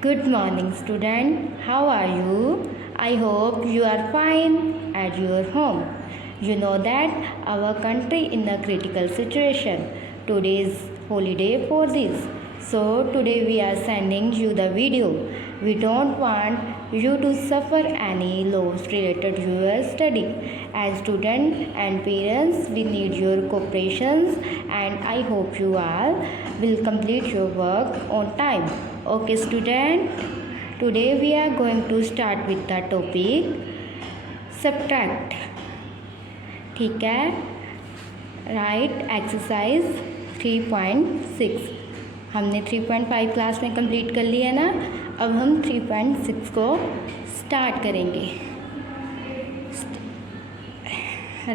Good morning, student. How are you? I hope you are fine at your home. You know that our country in a critical situation. Today is holiday for this. So today we are sending you the video. We don't want you to suffer any loss related to your study. As students and parents, we need your cooperation and I hope you all will complete your work on time. Okay student, today we are going to start with the topic subtract. ठीक है, right exercise 3.6 हमने 3.5 class में complete कर लिया ना. अब हम 3.6 को स्टार्ट करेंगे.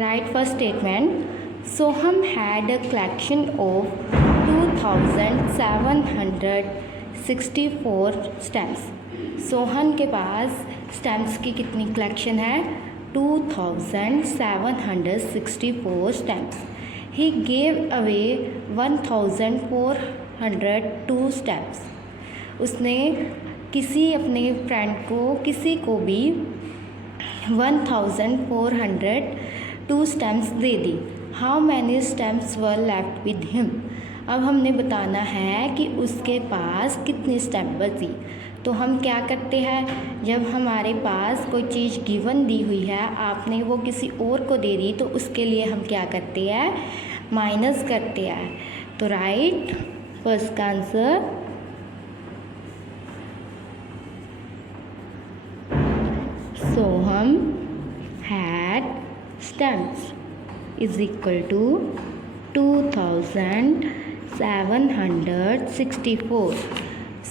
Right first statement. Soham had a collection of 2764 stamps. Sohan के पास स्टैम्प्स की कितनी कलेक्शन है? 2764 stamps. He gave away 1402 stamps. उसने किसी अपने फ्रेंड को किसी को भी 1402 stamps they the. How many stamps were left with him. अब हमने बताना है कि उसके पास कितनी स्टैम्प बची. तो हम क्या करते हैं, जब हमारे पास कोई चीज़ गिवन दी हुई है, आपने वो किसी और को दे दी, तो उसके लिए हम क्या करते हैं, माइनस करते हैं. तो राइट फर्स्ट का answer Soham had stamps is equal to 2764.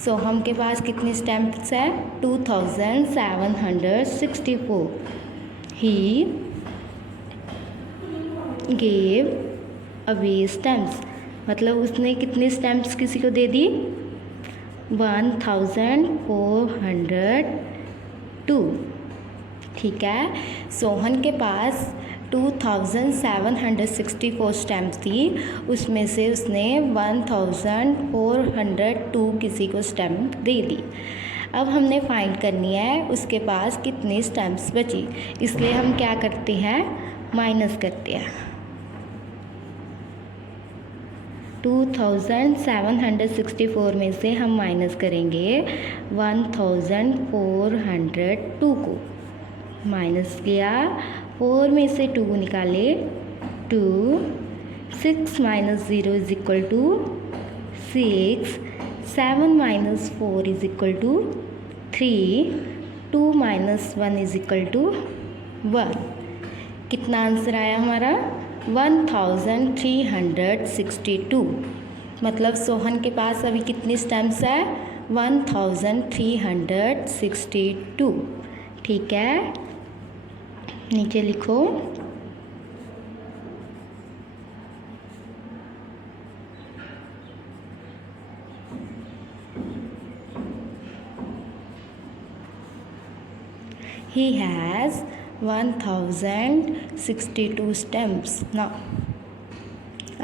Soham के पास कितने स्टैम्प्स है? 2764. ही गेव अवे स्टैम्प्स, मतलब उसने कितने स्टैम्प्स किसी को दे दी? 1402. ठीक है, सोहन के पास 2764 स्टैम्प थी, उसमें से उसने 1402 किसी को स्टैम्प दे दी. अब हमने फाइंड करनी है उसके पास कितनी स्टैम्प्स बची, इसलिए हम क्या करते हैं, माइनस करते हैं. 2764 में से हम माइनस करेंगे 1402 को. माइनस किया, 4 में से 2 निकाले, 2. 6 minus 0 is equal to 6. 7 minus 4 is equal to 3. 2 minus 1 is equal to 1. कितना आंसर आया हमारा? 1362. मतलब सोहन के पास अभी कितनी स्टैम्प्स है? 1362. ठीक है, नीचे लिखो. He has 1062 stamps now.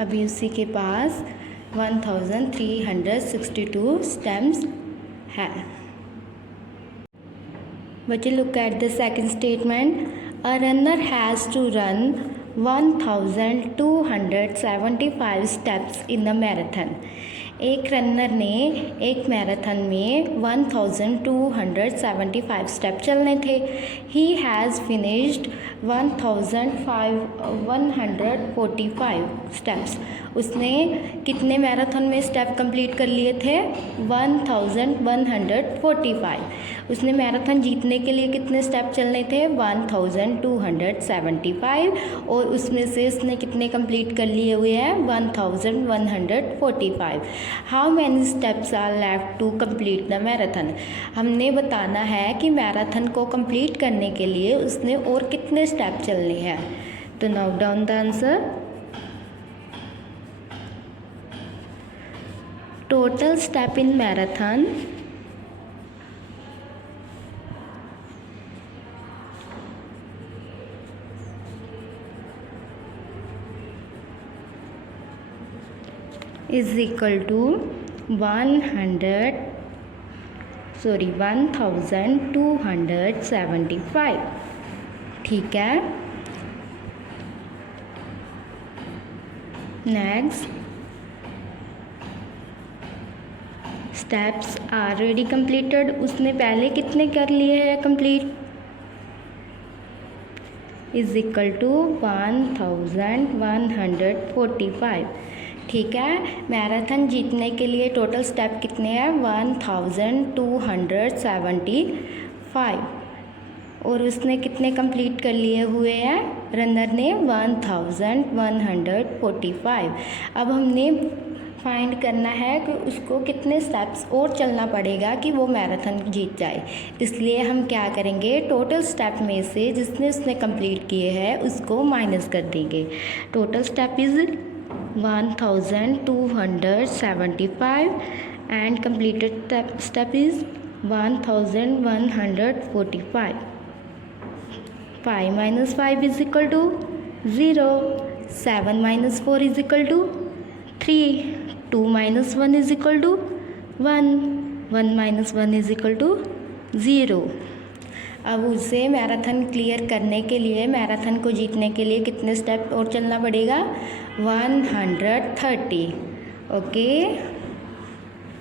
अभी उसी के पास 1362 stamps है. बच्चे look at the second statement. A runner has to run 1275 steps in a marathon. एक रनर ने एक मैराथन में 1275 स्टेप चलने थे. He has finished 1145 steps. उसने कितने मैराथन में स्टेप कंप्लीट कर लिए थे? 1145. उसने मैराथन जीतने के लिए कितने स्टेप चलने थे? 1275. और उसमें से उसने कितने कंप्लीट कर लिए हुए हैं? 1145. How many steps are left to complete the marathon. हमने बताना है कि मैराथन को कंप्लीट करने के लिए उसने और कितने स्टेप चलने हैं. तो note down the answer. Total step in marathon is equal to 1275। ठीक है, नेक्स्ट स्टेप्स ऑलरेडी कंप्लीटेड, उसने पहले कितने कर लिए हैं कंप्लीट, इज इक्वल टू 1145। ठीक है, मैराथन जीतने के लिए टोटल स्टेप कितने हैं, 1275, और उसने कितने कंप्लीट कर लिए हुए हैं, रनर ने 1145। अब हमने फाइंड करना है कि उसको कितने स्टेप्स और चलना पड़ेगा कि वो मैराथन जीत जाए। इसलिए हम क्या करेंगे, टोटल स्टेप में से जिसने उसने कंप्लीट किए हैं उसको माइनस कर देंगे। Total step is 1275 and completed step is 1145. 5 minus 5 is equal to 0. 7 minus 4 is equal to 3. 2 minus 1 is equal to 1. 1 minus 1 is equal to 0. अब उसे मैराथन क्लियर करने के लिए, मैराथन को जीतने के लिए कितने स्टेप और चलना पड़ेगा, 130। ओके,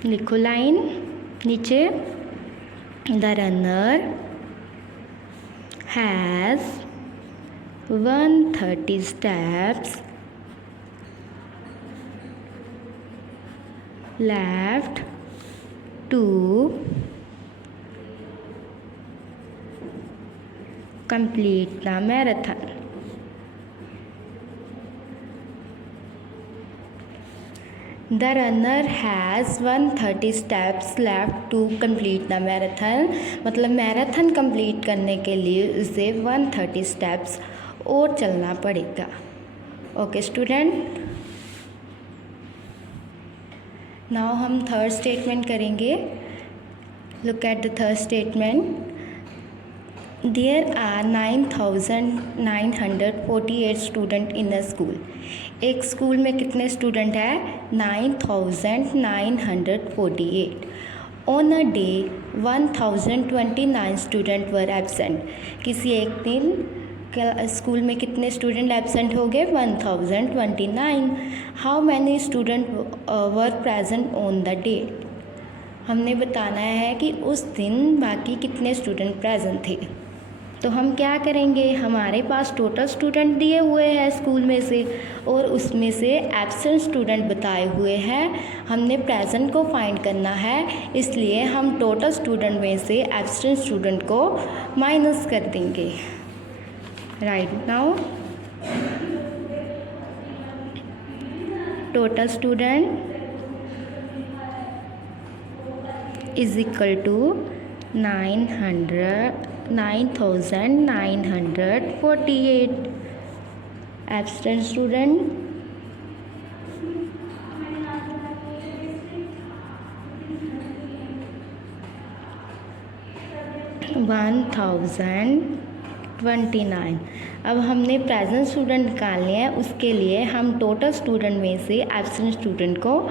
लिखो लाइन नीचे, the runner has 130 steps left to complete the marathon. The runner has 130 steps left to complete the marathon. मतलब मैराथन कंप्लीट करने के लिए उसे 130 स्टेप्स और चलना पड़ेगा। ओके स्टूडेंट, नाउ हम थर्ड स्टेटमेंट करेंगे। Look at the third statement. There are 9948 student in the school. एक स्कूल में कितने स्टूडेंट हैं, 9948। On a day 1029 student were absent. किसी एक दिन स्कूल में कितने स्टूडेंट एब्सेंट हो गए, 1029। How many student were present on the day. हमने बताना है कि उस दिन बाकी कितने स्टूडेंट प्रेजेंट थे। तो हम क्या करेंगे, हमारे पास टोटल स्टूडेंट दिए हुए हैं स्कूल में से और उसमें से एब्सेंट स्टूडेंट बताए हुए हैं। हमने प्रेजेंट को फाइंड करना है, इसलिए हम टोटल स्टूडेंट में से एब्सेंट स्टूडेंट को माइनस कर देंगे। Right now total student is equal to 9948। Absent student 1029। अब हमने प्रेजेंट स्टूडेंट निकालने हैं, उसके लिए हम टोटल स्टूडेंट में से एब्सेंट स्टूडेंट को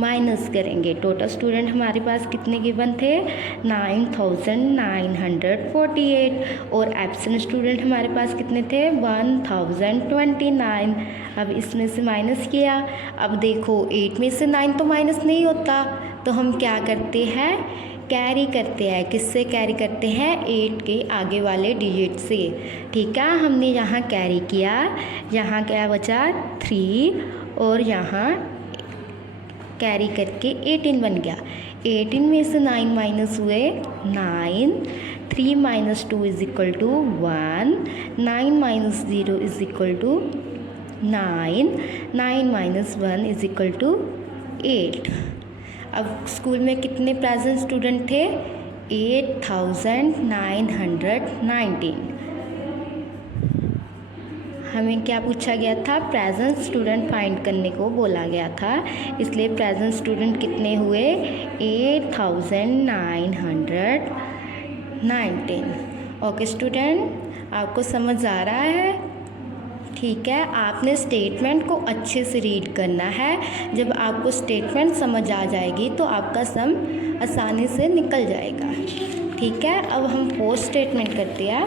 माइनस करेंगे। टोटल स्टूडेंट हमारे पास कितने गिवन थे, 9948 और एब्सेंट स्टूडेंट हमारे पास कितने थे, 1029। अब इसमें से माइनस किया। अब देखो 8 में से 9 तो माइनस नहीं होता, तो हम क्या करते हैं, कैरी करते हैं। किससे कैरी करते हैं, 8 के आगे वाले डिजिट से। ठीक है, हमने यहाँ कैरी किया, यहाँ क्या बचा 3 और यहाँ कैरी करके 18 बन गया। 18 में से 9 माइनस हुए 9। 3 minus 2 is equal to 1। 9 minus 0 is equal to 9। 9 minus 1 is equal to 8। अब स्कूल में कितने प्रेजेंट स्टूडेंट थे, 8919। हमें क्या पूछा गया था, प्रेजेंट स्टूडेंट फाइंड करने को बोला गया था, इसलिए प्रेजेंट स्टूडेंट कितने हुए, 8919। ओके स्टूडेंट, आपको समझ आ रहा है, ठीक है, आपने स्टेटमेंट को अच्छे से रीड करना है। जब आपको स्टेटमेंट समझ आ जाएगी तो आपका सम आसानी से निकल जाएगा। ठीक है, अब हम फोर स्टेटमेंट करते हैं।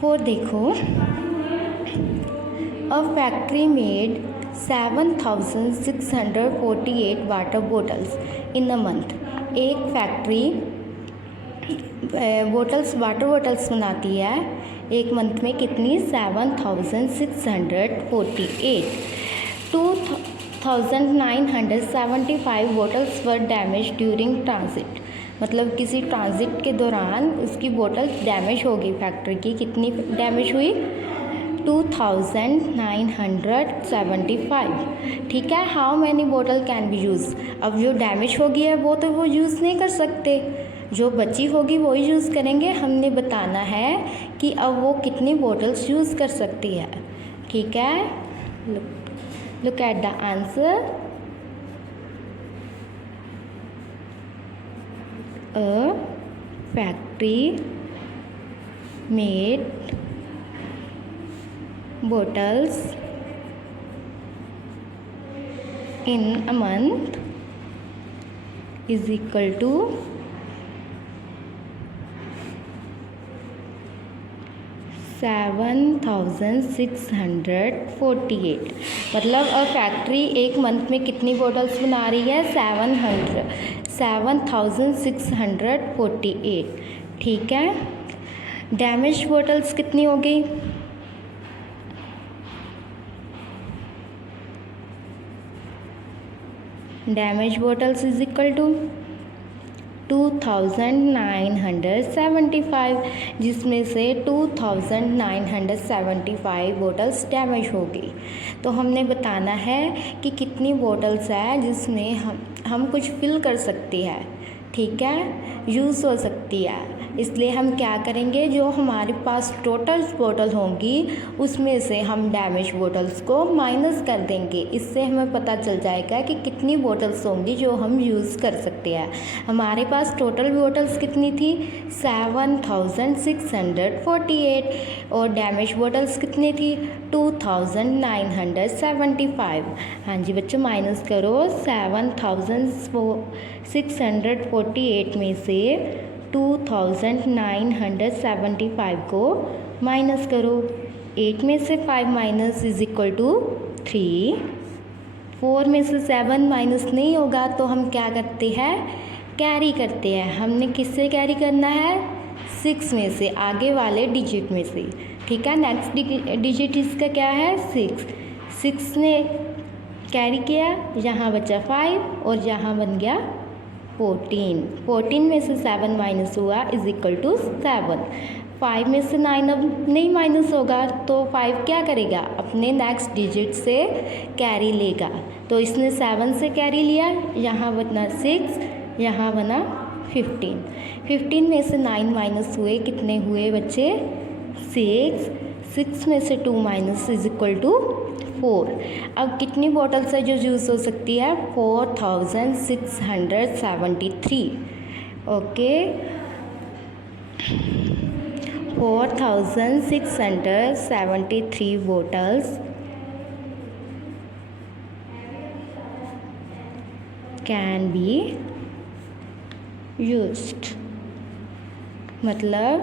फोर देखो, a factory made 7,648 water bottles in a month. एक फैक्ट्री वाटर बॉटल्स बनाती है एक मंथ में कितनी? 7,648। 2,975 बॉटल्स वर डैमेज ड्यूरिंग ट्रांजिट। मतलब किसी ट्रांजिट के दौरान उसकी बोतल डैमेज हो गई। फैक्ट्री की कितनी डैमेज हुई? 2,975। ठीक है, हाउ मैनी बोतल कैन बी यूज़। अब जो डैमेज हो गई है वो तो वो यूज़ नहीं कर सकते, जो बची होगी वो ही यूज़ करेंगे। हमने बताना है कि अब वो कितनी बोतल्स यूज़ कर सकती है। ठीक है, look at the answer. A factory made bottles in a month is equal to 7,648। मतलब अ फैक्ट्री एक मंथ में कितनी बोटल्स बना रही है? 7,648। ठीक है, डैमेज बोटल्स कितनी हो गई? Damage bottles is equal to 2,975, जिसमें से 2,975 बोटल्स डैमेज हो गई। तो हमने बताना है कि कितनी बोटल्स है जिसमें हम कुछ फिल कर सकते हैं। ठीक है, यूज़ हो सकती है। इसलिए हम क्या करेंगे, जो हमारे पास टोटल बोतल होंगी उसमें से हम डैमेज बोतल्स को माइनस कर देंगे। इससे हमें पता चल जाएगा कि कितनी बोतल्स होंगी जो हम यूज़ कर सकते हैं। हमारे पास टोटल बोतल्स कितनी थी? 7,648। और डैमेज बोतल्स कितनी थी? 2,975। हाँ जी बच्चों, माइनस करो। 7,648 में से 2,975 को माइनस करो। 8 में से 5 माइनस इज इक्वल टू 3। 4 में से 7 माइनस नहीं होगा तो हम क्या करते हैं? कैरी करते हैं। हमने किससे कैरी करना है? 6 में से, आगे वाले डिजिट में से। ठीक है, नेक्स्ट डिजिट इसका क्या है? 6 ने कैरी किया, यहाँ बचा 5 और यहाँ बन गया 14 में से 7 माइनस हुआ इज इक्वल टू 7। 5 में से 9 अब नहीं माइनस होगा तो 5 क्या करेगा? अपने नेक्स्ट डिजिट से कैरी लेगा। तो इसने 7 से कैरी लिया, यहाँ बना 6, यहाँ बना 15 में से 9 माइनस हुए, कितने हुए बच्चे? 6 में से 2 माइनस इज इक्वल टू 4। अब कितनी बोतल्स है जो यूज़ हो सकती है? 4,673। Okay, 4,673 bottles can be used। मतलब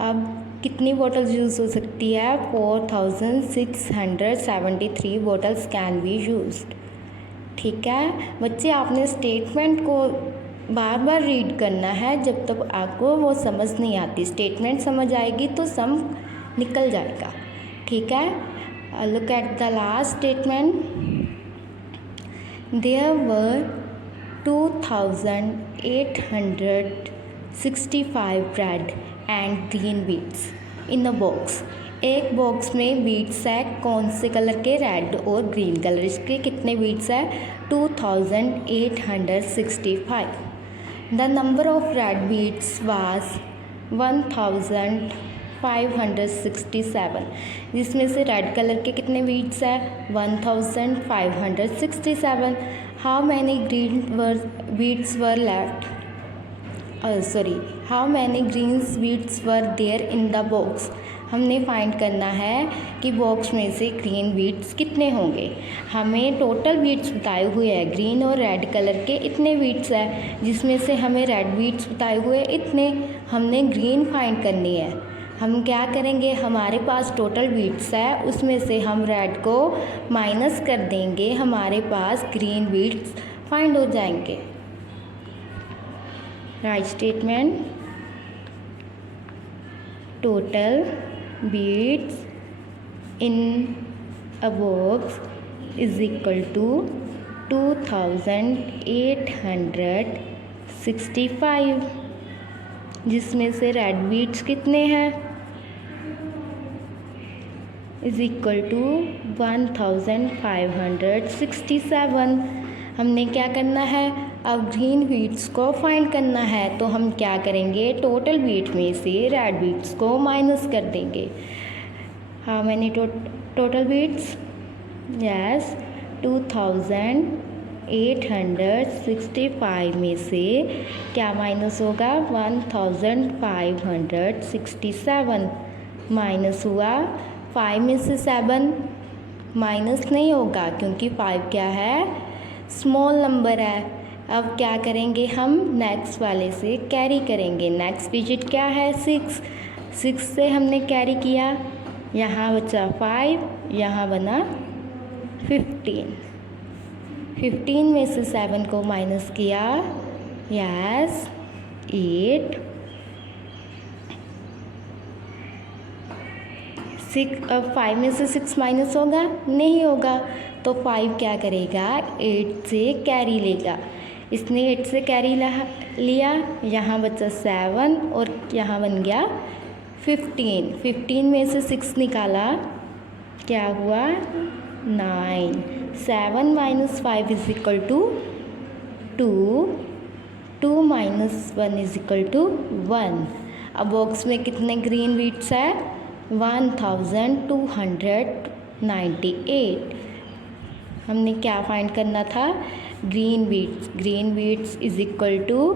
अब कितनी बोटल्स यूज़ हो सकती है? 4,673 बोटल्स कैन बी यूज्ड। ठीक है बच्चे, आपने स्टेटमेंट को बार बार रीड करना है जब तक आपको वो समझ नहीं आती। स्टेटमेंट समझ आएगी तो सम निकल जाएगा। ठीक है, look at the last statement. There were 2,865 bread and green beets in a box. एक बॉक्स में बीट्स है कौन से कलर के? रेड और ग्रीन कलर। इसके कितने बीट्स है? 2,865। The number of red beets was 1,567, जिसमें से रेड कलर के कितने बीट्स है? 1,567। How many green beets were left? How many green beets were there in the box. हमने फाइंड करना है कि बॉक्स में से ग्रीन बीट्स कितने होंगे। हमें टोटल बीट्स बताए हुए हैं ग्रीन और रेड कलर के इतने बीट्स है, जिसमें से हमें रेड बीट्स बताए हुए इतने। हमने ग्रीन फाइंड करनी है। हम क्या करेंगे, हमारे पास टोटल बीट्स है, उसमें से हम रेड को माइनस कर देंगे, हमारे पास ग्रीन बीट्स फाइंड हो जाएंगे। Right statement, total beets in a box is equal to 2865, जिसमें से रेड बीट्स कितने हैं, इज इक्वल टू 1567। हमने क्या करना है, अब ग्रीन बीट्स को फाइंड करना है, तो हम क्या करेंगे, टोटल बीट में से रेड बीट्स को माइनस कर देंगे। How many total beets, yes 2865 में से क्या माइनस होगा, 1567 माइनस हुआ 5 में से 7 माइनस नहीं होगा, क्योंकि 5 क्या है, स्मॉल नंबर है। अब क्या करेंगे, हम नेक्स्ट वाले से कैरी करेंगे। नेक्स्ट डिजिट क्या है, 6 से हमने कैरी किया, यहाँ बचा 5, यहाँ बना 15 में से 7 को माइनस किया, यस 8, 5 में से 6 माइनस होगा, नहीं होगा, तो 5 क्या करेगा, 8 से कैरी लेगा। इसने 8 से कैरी लिया, यहाँ बचा 7 और यहाँ बन गया 15 में से 6 निकाला, क्या हुआ 9। 7 minus 5 is equal to 2 minus 1 is equal to 1। अब बॉक्स में कितने ग्रीन बीट्स है, 1298। हमने क्या फाइंड करना था, green beets is equal to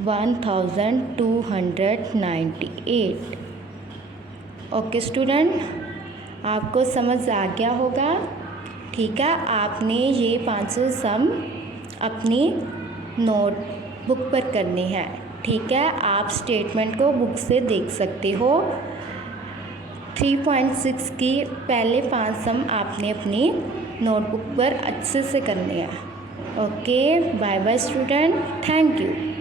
1298। Okay student, आपको समझ आ गया होगा। ठीक है, आपने ये 500 सम अपनी नोटबुक पर करने हैं। ठीक है, आप स्टेटमेंट को बुक से देख सकते हो। 3.6 की पहले 5 सम आपने अपनी नोटबुक पर अच्छे से करने हैं। Okay, bye bye student, thank you.